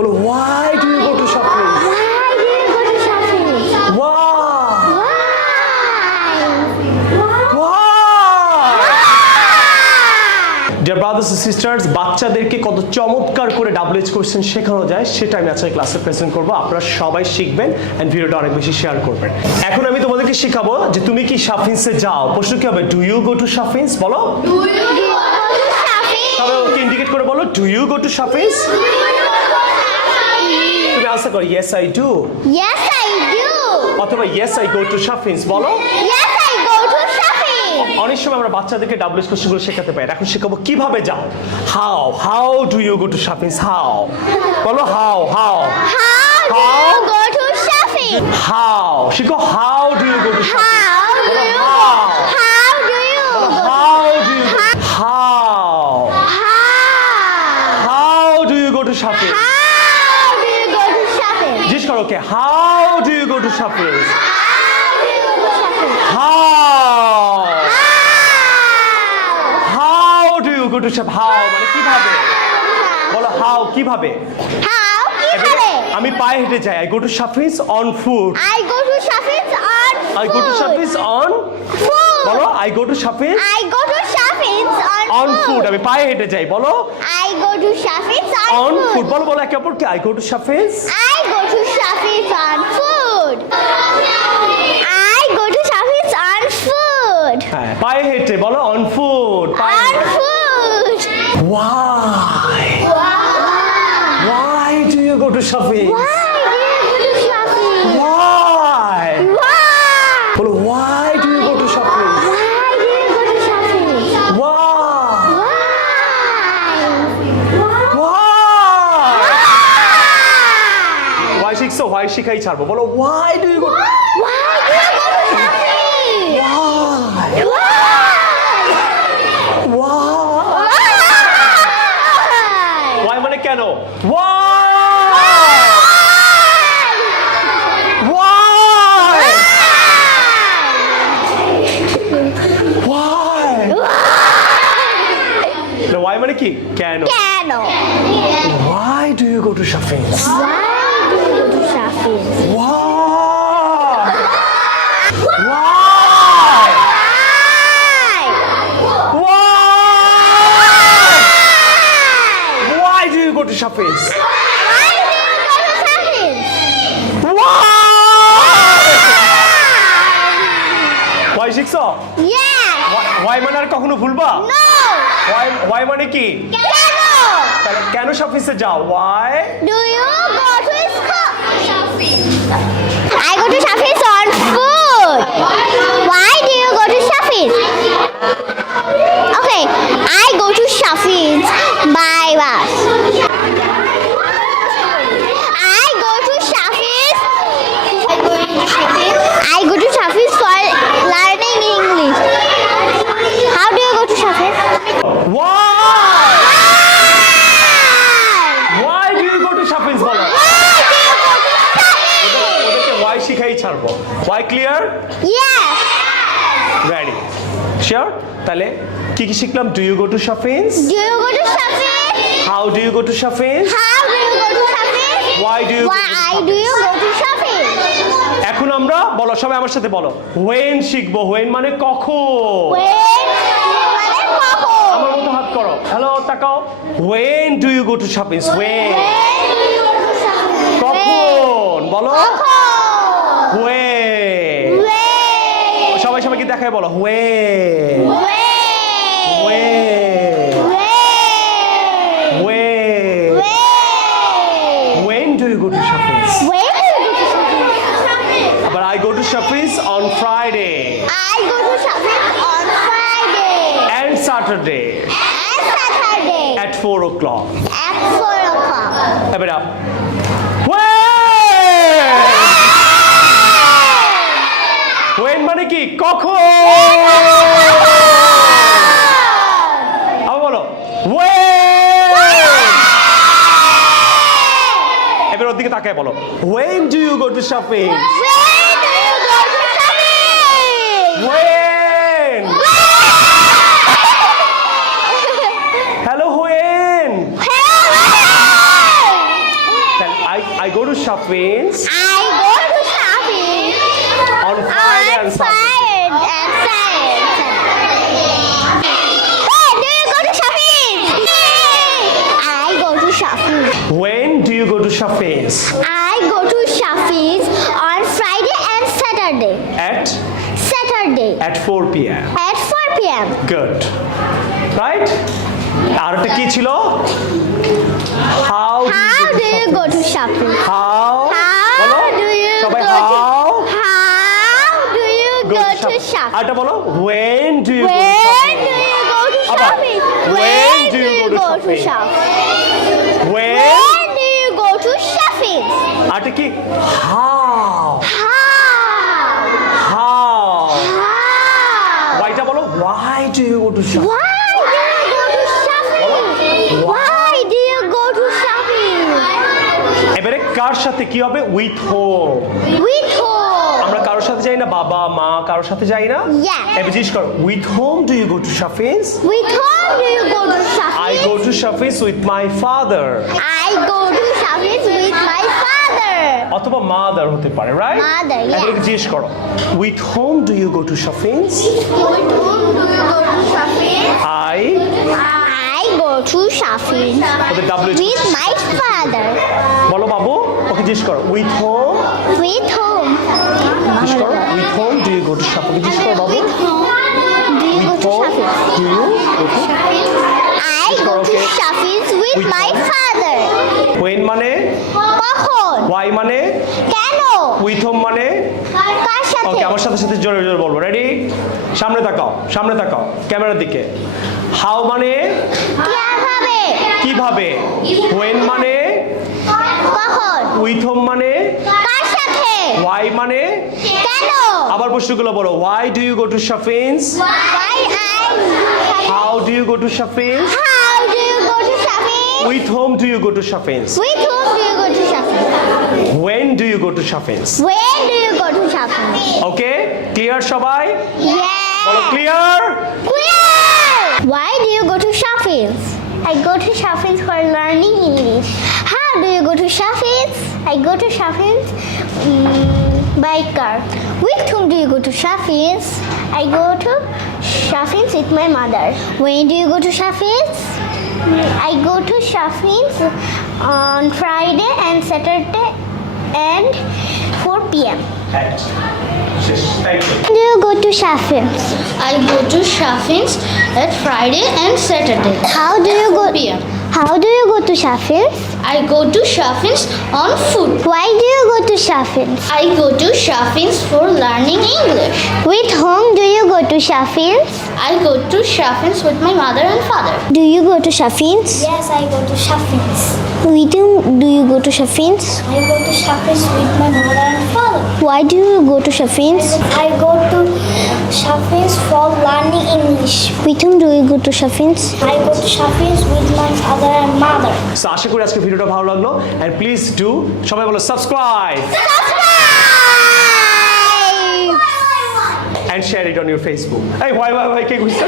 বলো why do you go to shopping? Why do you go to shopping? Why? Why? Dear brothers and sisters, বাচ্চাদেরকে কত চমৎকার করে WH question শেখানো যায় সেটা আমি আজকে ক্লাসে প্রেজেন্ট করব। আপনারা সবাই শিখবেন এন্ড ভিডিওটা অনেক বেশি শেয়ার করবেন। এখন আমি তোমাদেরকে শেখাবো যে তুমি কি শাফিন্সে যাও। প্রশ্ন কি হবে? Do you go to shopping? বলো। Do you go to shopping? তবে ওকে ইন্ডিকেট করে বলো ডু ইউ গো টু শাফিন্স? তুমি আনসার করো yes I do Yes, I do. অথবা yes I go to shopping. বলো। Yes, I go to shopping. অনেক সময় আমরা বাচ্চাদেরকে WH কোশ্চেনগুলো শেখাতে পারি। এখন শেখাবো কিভাবে যাও। How do you go to shopping? How বলো how How do you go to shopping? How শিখো how do you go to shopping? How do you go? How do you how do you go to shopping? How do you go to shopping? জিজ্ঞেস করো okay how do you go to shopping? How do you go to shopping? How do you go to shop? How মানে কিভাবে? বলো how কিভাবে? How? কিভাবে? আমি পায়ে হেঁটে যাই। I go to shopping on foot. I go to shopping on I go to food. Shopping on Food. বলো I go to shopping I go to shopping on on foot. food. আমি পায়ে হেঁটে যাই। বলো I go to shopping on on foot. food. বলো বলো একে অপরকে I go to shopping I go to shopping on food. I go to shopping on food. হ্যাঁ পায়ে হেঁটে বলো on foot. On food. Why? Why do you go to shopping? Why do you go to shopping? Why? Why? বলো why do you go to shopping? Why do you go to shopping? Why? Why? Why? Why শিখছো? Why শিখাই ছাড়বো। বলো why do you go? Why do you go to shopping? Why? Why? Why মানে কেন? Why? Why? Why? No, why মানে কি? কেন? কেন? Why do you go to shopping? Why do you go to shopping? Why? Why? Why? Why do you go to shopping? Why do you go to shopping? Why শিখছো? Yes. Why মানে আর কখনো ভুলবা? No. Why মানে কি? কেন? তাহলে কেন শপিংসে যাও? Why? Do you go to school? Shopping. I go to shopping on food. Why do you go to shopping? Okay, I go to shopping by bus. I go to shopping. I go to shopping for learning English. How do you go to shopping? Why? Why do you go to shopping? বলো। ওদেরকে why শিখাই ছাড়বো। Why clear? Yes. Ready? Sure? তাহলে কি কি শিখলাম? Do you go to shopping? Do you go to shopping? How do you go to shopping? How do you go to shopping? Why do you go to Why do you go to shopping? এখন আমরা বলো সবাই আমার সাথে বলো when শিখবো। when মানে কখন। When? মানে কখন? আমার মতো হাত করো। হ্যালো তাকাও। when do you go to shopping? when When do you go to shopping? কখন বলো কখন? when When? সবাই সবাইকে দেখায় বলো when When? when When? when when do you go to shopping? When do you go to shopping? But I go to shopping on Friday I go to shopping on Friday and Saturday and Saturday at 4 o'clock. at 4 o'clock. Have it up. When? When মানে কি? কখন? আবার বলো when? এবার ওর দিকে তাকায় বলো when do you go to shopping? When do you go to shopping? When? Hello when? go to Shafins I go to shopping on Friday and Saturday. Where do you go to shopping? I go to shopping. When do you go to Shafins? I go to shopping on Friday and Saturday. At 4 p.m. At 4 p.m. Good. Right? আর একটা কি ছিল? How do you go to shopping? How? বলো। How do you সবাই go to how? How do you go to shopping? আরেকটা বলো। When do you go to When shopping? do you go to আবার, shopping? when do you go to shopping? When? When do you go to shopping? আরেকটা কি? How? How? How? How? Whyটা বলো। Why do you go to shopping? Why do you go to shopping? Why do you go to shopping? এবারে কার সাথে কি হবে? With whom? With whom? আমরা কারোর সাথে যাই না, বাবা মা কারোর সাথে যাই না? Yes. এবার জিজ্ঞেস করো, with whom do you go to shopping? With whom do you go to shopping? I go to shopping with my father. I go to shopping with my father. অথবা mother হতে পারে, right? Mother, yeah. এবার জিজ্ঞেস করো, with whom do you go to shopping? With whom do you go to shopping? I I go to shopping ওদের W with my father. বলো বাবু, ওকে জিজ্ঞেস করো, with whom? With whom? জিজ্ঞেস করো, with whom do you go to shopping? জিজ্ঞেস করো বাবু, With whom do you go with to whom shopping? do you go to? I go to Okay. shopping with With my whom? father. When মানে? কখন? Why মানে? কেন? with whom মানে? কার সাথে? ওকে, আমার সাথে সাথে জোরে জোরে বলবো। রেডি? সামনে তাকাও, সামনে তাকাও, ক্যামেরার দিকে। হাউ মানে? কিভাবে? কিভাবে? when মানে? কখন? with whom মানে? কার সাথে? why মানে? কেন? আবার প্রশ্নগুলো বলো। why do you go to shopping? Why how do you go to shopping? How do you go to shopping? with whom do you go to shopping? With whom do you go to shopping? when do you go to shopping? When do you go to shopping? Okay, clear সবাই? বলো Yeah. Clear? Clear. Why do you go to shopping? I go to shopping for learning English. How do you go to shopping? I go to shopping by car. With whom do you go to shopping? I go to shopping with my mother. When do you go to shopping? I go to shopping on Friday and Saturday and 4 p.m. Thank you. Do you go to shopping? I go to shopping at Friday and Saturday. How do you go? PM. How do you go to shopping? I go to shopping on food. Why do you go to shopping? I go to shopping for learning English. With whom do you go to shopping? I go to shopping with my mother and father. Do you go to shopping? Yes, I go to shopping. With whom do you go to shopping? I go to shopping with my mother and father. Why do you go to shopping? I go to shopping for learning English. With whom do you go to shopping? I go to shopping with my father and mother. So আশা করি আজকে ভিডিওটা ভালো লাগলো, and please do, সবাই বলো subscribe Subscribe! and share it on your Facebook. Hey, why কে কইছে?